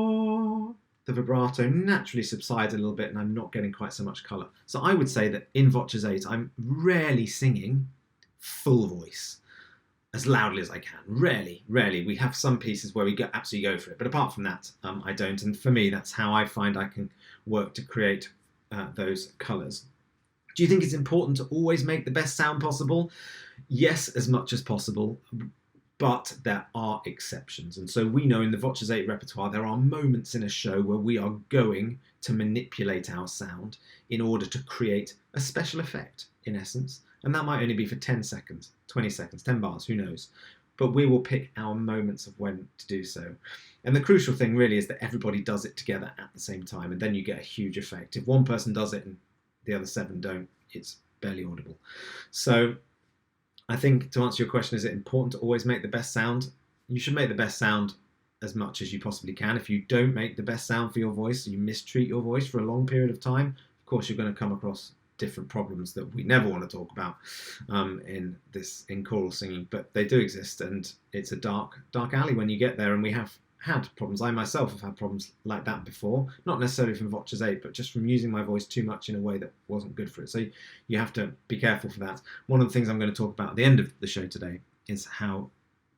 the vibrato naturally subsides a little bit and I'm not getting quite so much colour. So I would say that in VOCES8, I'm rarely singing full voice as loudly as I can. Rarely. We have some pieces where we absolutely go for it, but apart from that, I don't. And for me, that's how I find I can work to create those colours. Do you think it's important to always make the best sound possible? Yes, as much as possible, but there are exceptions. And so we know in the VOCES8 repertoire, there are moments in a show where we are going to manipulate our sound in order to create a special effect. in essence, and that might only be for 10 seconds, 20 seconds, 10 bars, who knows. But we will pick our moments of when to do so. And the crucial thing really is that everybody does it together at the same time, and then you get a huge effect. If one person does it and the other 7 don't, it's barely audible. So I think, to answer your question, is it important to always make the best sound? You should make the best sound as much as you possibly can. If you don't make the best sound for your voice, you mistreat your voice for a long period of time, of course you're going to come across different problems that we never want to talk about in choral singing, but they do exist, and it's a dark alley when you get there, and we have had problems. I myself have had problems like that before, not necessarily from VOCES8, but just from using my voice too much in a way that wasn't good for it. So you have to be careful for that. One of the things I'm going to talk about at the end of the show today is how,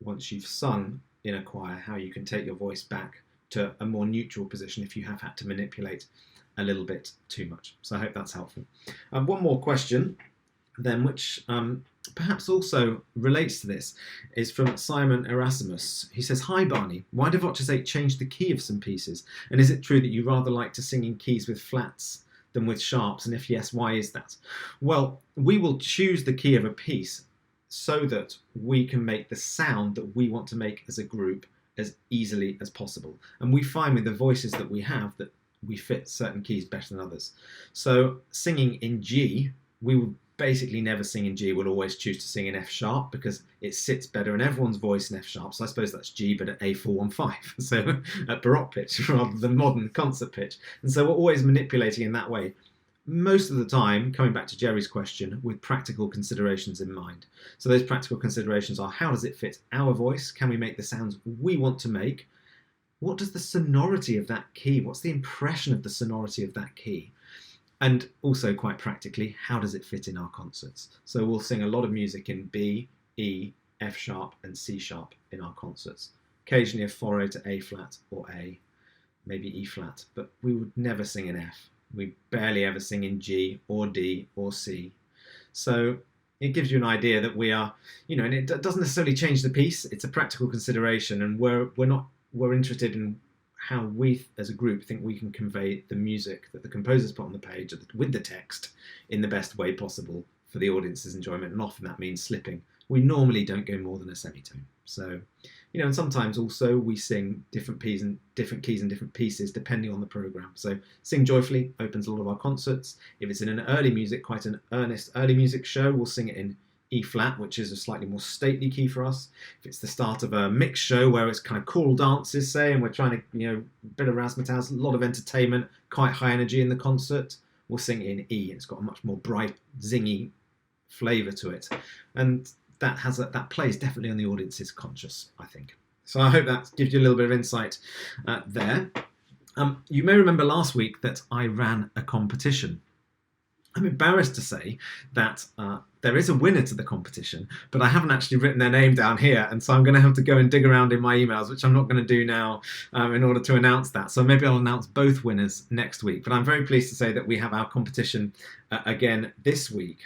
once you've sung in a choir, how you can take your voice back to a more neutral position if you have had to manipulate a little bit too much. So I hope that's helpful. One more question then, which perhaps also relates to this, is from Simon Erasmus. He says, "Hi Barney, why do VOCES8 change the key of some pieces? And is it true that you rather like to sing in keys with flats than with sharps? And if yes, why is that?" Well, we will choose the key of a piece so that we can make the sound that we want to make as a group as easily as possible. And we find with the voices that we have that we fit certain keys better than others. So singing in G, we will basically never sing in G. We'll always choose to sing in F sharp because it sits better in everyone's voice in F sharp. So I suppose that's G, but at A415. So at baroque pitch rather than modern concert pitch. And so we're always manipulating in that way. Most of the time, coming back to Jerry's question, with practical considerations in mind. So those practical considerations are, how does it fit our voice? Can we make the sounds we want to make? What does the sonority of that key, what's the impression of the sonority of that key? And also, quite practically, how does it fit in our concerts? So we'll sing a lot of music in B, E, F sharp and C sharp in our concerts. Occasionally a foray to A flat or A, maybe E flat, but we would never sing in F. We barely ever sing in G or D or C. So it gives you an idea that we are, and it doesn't necessarily change the piece. It's a practical consideration, and we're interested in how we as a group think we can convey the music that the composers put on the page with the text in the best way possible for the audience's enjoyment, and often that means slipping. We normally don't go more than a semitone. So, and sometimes also we sing different keys and different pieces depending on the program. So Sing Joyfully opens a lot of our concerts. If it's in an early music, quite an earnest early music show, we'll sing it in E flat, which is a slightly more stately key for us. If it's the start of a mixed show where it's kind of choral dances, say, and we're trying to, a bit of razzmatazz, a lot of entertainment, quite high energy in the concert, we'll sing it in E. It's got a much more bright, zingy flavour to it. And that plays definitely on the audience's conscious, I think. So I hope that gives you a little bit of insight there. You may remember last week that I ran a competition. I'm embarrassed to say that there is a winner to the competition, but I haven't actually written their name down here, and so I'm going to have to go and dig around in my emails, which I'm not going to do now in order to announce that. So maybe I'll announce both winners next week. But I'm very pleased to say that we have our competition again this week.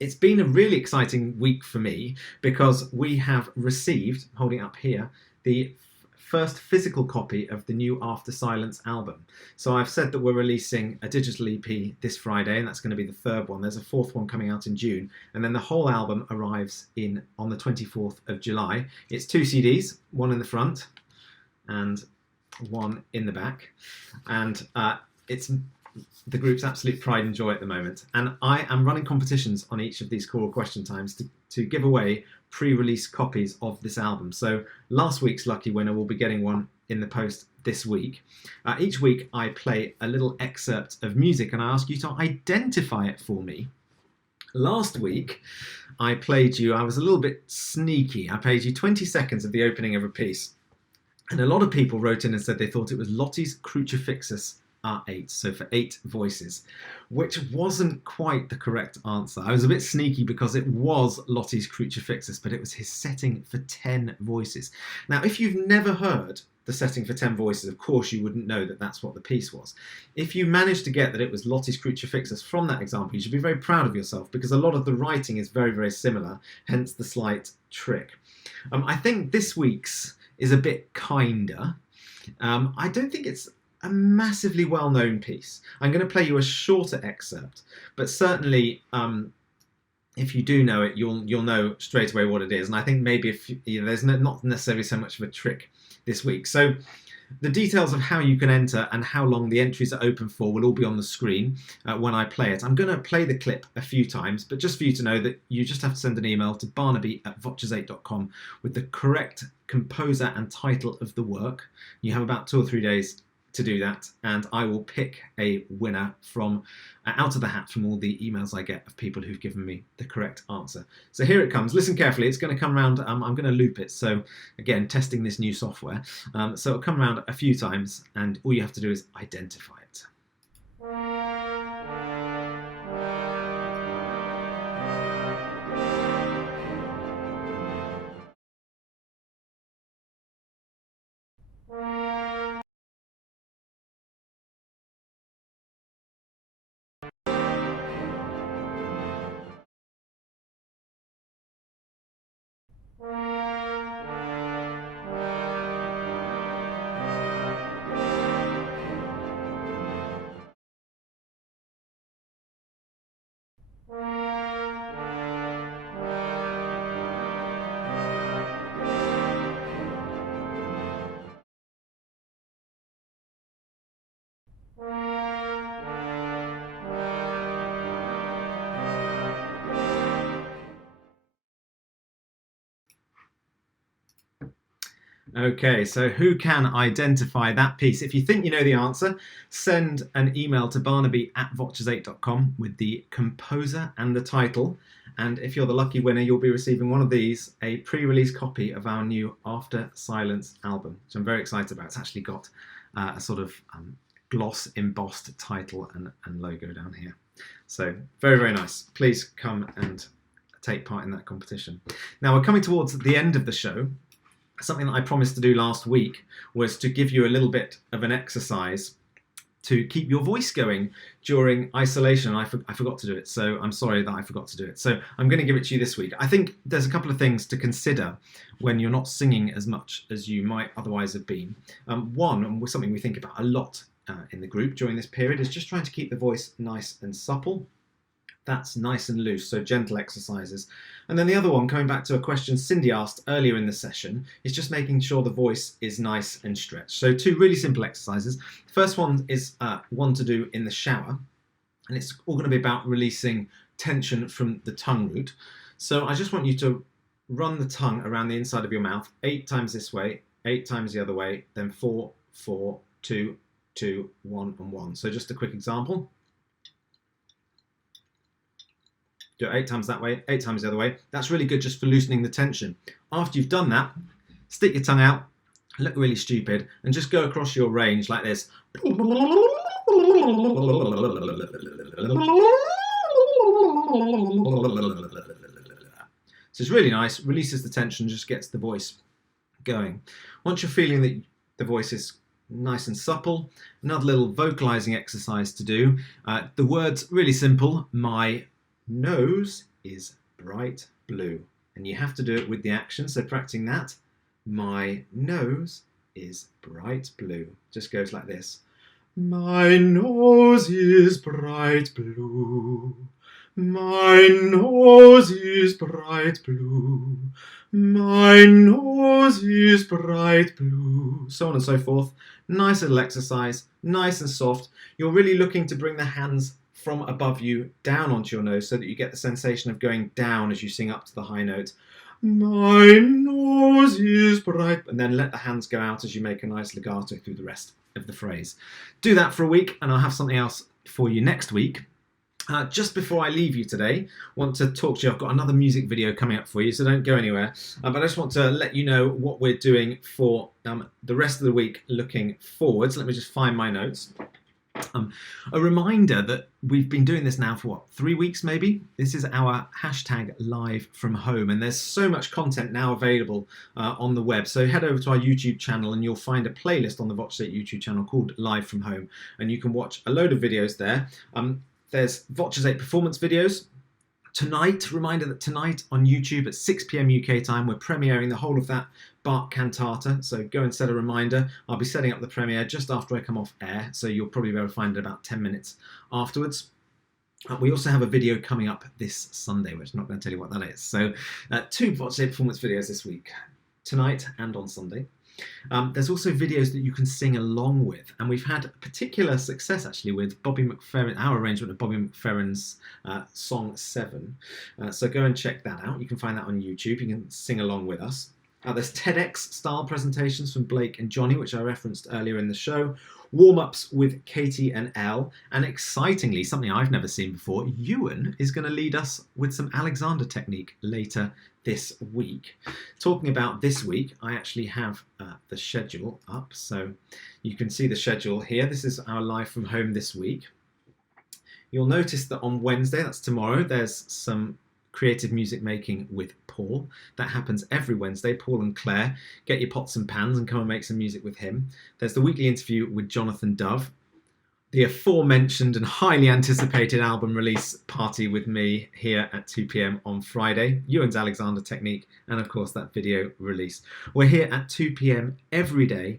It's been a really exciting week for me because we have received, holding up here, the first physical copy of the new After Silence album. So I've said that we're releasing a digital EP this Friday, and that's going to be the third one. There's a fourth one coming out in June, and then the whole album arrives on the 24th of July. It's 2 CDs, one in the front and one in the back, and it's the group's absolute pride and joy at the moment. And I am running competitions on each of these Choral Question Times to give away pre-release copies of this album. So last week's lucky winner will be getting one in the post this week. Each week I play a little excerpt of music and I ask you to identify it for me. Last week I was a little bit sneaky. I played you 20 seconds of the opening of a piece. And a lot of people wrote in and said they thought it was Lottie's Crucifixus R8, so for 8 voices, which wasn't quite the correct answer. I was a bit sneaky because it was Lottie's Crucifixus, but it was his setting for 10 voices. Now, if you've never heard the setting for 10 voices, of course you wouldn't know that that's what the piece was. If you managed to get that it was Lottie's Crucifixus from that example, you should be very proud of yourself because a lot of the writing is very, very similar, hence the slight trick. I think this week's is a bit kinder. I don't think it's a massively well-known piece. I'm going to play you a shorter excerpt, but certainly if you do know it, you'll know straight away what it is. And I think maybe if there's not necessarily so much of a trick this week. So the details of how you can enter and how long the entries are open for will all be on the screen when I play it. I'm going to play the clip a few times, but just for you to know that you just have to send an email to barnaby@voces8.com with the correct composer and title of the work. You have about 2 or 3 days to do that, and I will pick a winner from out of the hat from all the emails I get of people who've given me the correct answer. So here it comes. Listen carefully. It's going to come around. I'm going to loop it. So again, testing this new software. So it'll come around a few times, and all you have to do is identify it. Okay, so who can identify that piece? If you think you know the answer, send an email to barnaby@voces8.com with the composer and the title. And if you're the lucky winner, you'll be receiving one of these, a pre-release copy of our new After Silence album, which I'm very excited about. It's actually got a sort of gloss embossed title and logo down here. So very, very nice. Please come and take part in that competition. Now we're coming towards the end of the show. Something that I promised to do last week was to give you a little bit of an exercise to keep your voice going during isolation. I forgot to do it, so I'm sorry that I forgot to do it. So I'm going to give it to you this week. I think there's a couple of things to consider when you're not singing as much as you might otherwise have been. One, and something we think about a lot in the group during this period, is just trying to keep the voice nice and supple. That's nice and loose, so gentle exercises. And then the other one, coming back to a question Cindy asked earlier in the session, is just making sure the voice is nice and stretched. So 2 really simple exercises. The first one is one to do in the shower, and it's all going to be about releasing tension from the tongue root. So I just want you to run the tongue around the inside of your mouth 8 times this way, 8 times the other way, then 4, 4, 2, 2, 1 and 1. So just a quick example. Do it 8 times that way, 8 times the other way. That's really good just for loosening the tension. After you've done that, stick your tongue out, look really stupid, and just go across your range like this. So it's really nice, releases the tension, just gets the voice going. Once you're feeling that the voice is nice and supple, another little vocalizing exercise to do. The words really simple. My nose is bright blue, and you have to do it with the action, so practicing that. My nose is bright blue. Just goes like this. My nose is bright blue. My nose is bright blue. My nose is bright blue. So on and so forth. Nice little exercise, nice and soft. You're really looking to bring the hands from above you down onto your nose so that you get the sensation of going down as you sing up to the high note. My nose is bright, and then let the hands go out as you make a nice legato through the rest of the phrase. Do that for a week, and I'll have something else for you next week. Just before I leave you today, I want to talk to you. I've got another music video coming up for you, so don't go anywhere. But I just want to let you know what we're doing for the rest of the week looking forwards. Let me just find my notes. A reminder that we've been doing this now for 3 weeks maybe. This is our hashtag live from home, and there's so much content now available on the web. So head over to our YouTube channel and you'll find a playlist on the VOCES8 YouTube channel called Live from Home, and you can watch a load of videos there. There's VOCES8 performance videos, Tonight, reminder that tonight on YouTube at 6 p.m. UK time, we're premiering the whole of that Bach cantata. So go and set a reminder. I'll be setting up the premiere just after I come off air, so you'll probably be able to find it about 10 minutes afterwards. We also have a video coming up this Sunday, which I'm not going to tell you what that is. So 2 VOCES8 performance videos this week, tonight and on Sunday. There's also videos that you can sing along with, and we've had particular success actually with Bobby McFerrin, our arrangement of Bobby McFerrin's song 7. So go and check that out. You can find that on YouTube. You can sing along with us. There's TEDx style presentations from Blake and Johnny, which I referenced earlier in the show. Warm-ups with Katie and Elle, and excitingly, something I've never seen before, Ewan is going to lead us with some Alexander technique later this week. Talking about this week, I actually have the schedule up, so you can see the schedule here. This is our live from home this week. You'll notice that on Wednesday, that's tomorrow, there's some creative music making with Paul. That happens every Wednesday. Paul and Claire, get your pots and pans and come and make some music with him. There's the weekly interview with Jonathan Dove, the aforementioned and highly anticipated album release party with me here at 2 p.m. on Friday, Ewan's Alexander technique, and of course that video release. We're here at 2 p.m. every day.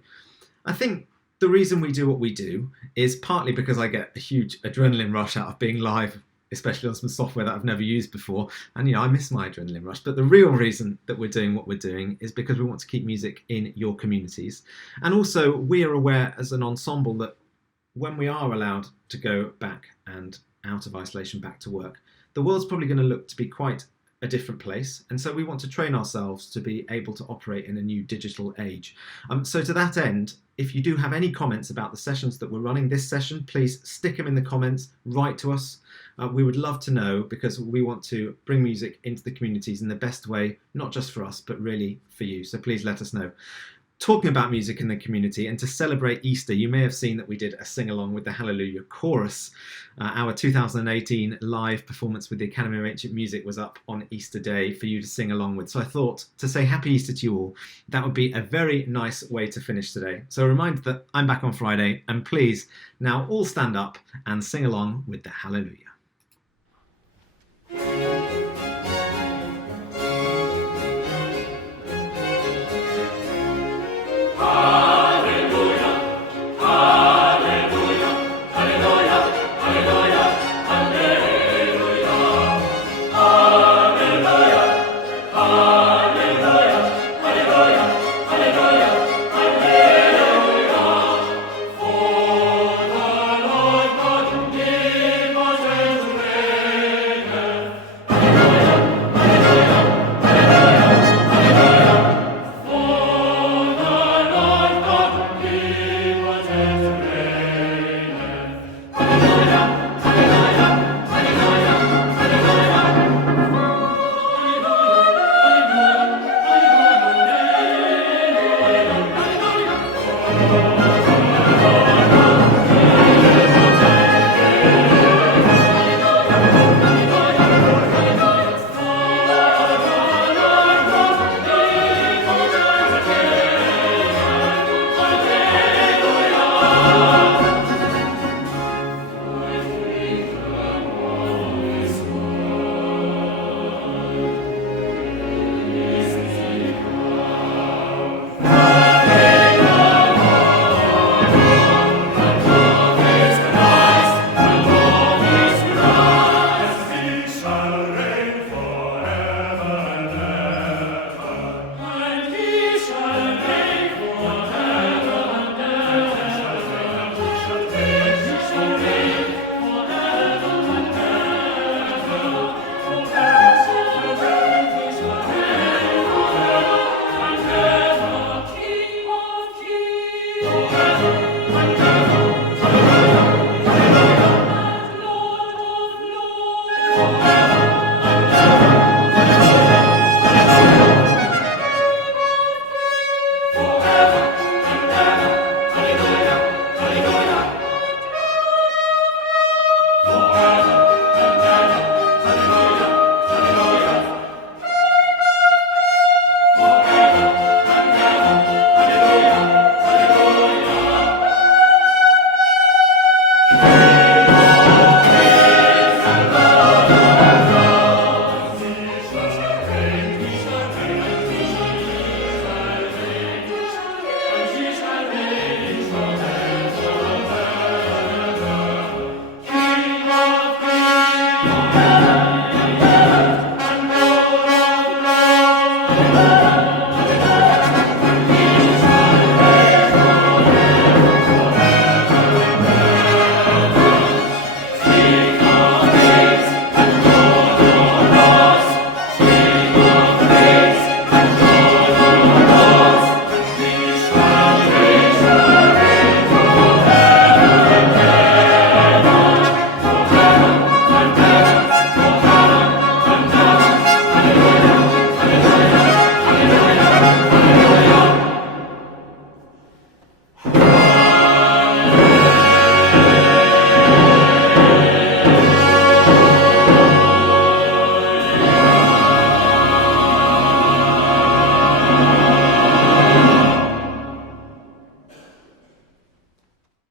I think the reason we do what we do is partly because I get a huge adrenaline rush out of being live, especially on some software that I've never used before. And, I miss my adrenaline rush. But the real reason that we're doing what we're doing is because we want to keep music in your communities. And also, we are aware as an ensemble that when we are allowed to go back and out of isolation, back to work, the world's probably going to look to be quite a different place. And so we want to train ourselves to be able to operate in a new digital age. So to that end, if you do have any comments about the sessions that we're running this session, please stick them in the comments, write to us. We would love to know, because we want to bring music into the communities in the best way, not just for us, but really for you. So please let us know. Talking about music in the community, and to celebrate Easter, you may have seen that we did a sing-along with the Hallelujah Chorus. Our 2018 live performance with the Academy of Ancient Music was up on Easter Day for you to sing along with. So I thought to say Happy Easter to you all, that would be a very nice way to finish today. So a reminder that I'm back on Friday, and please now all stand up and sing along with the Hallelujah.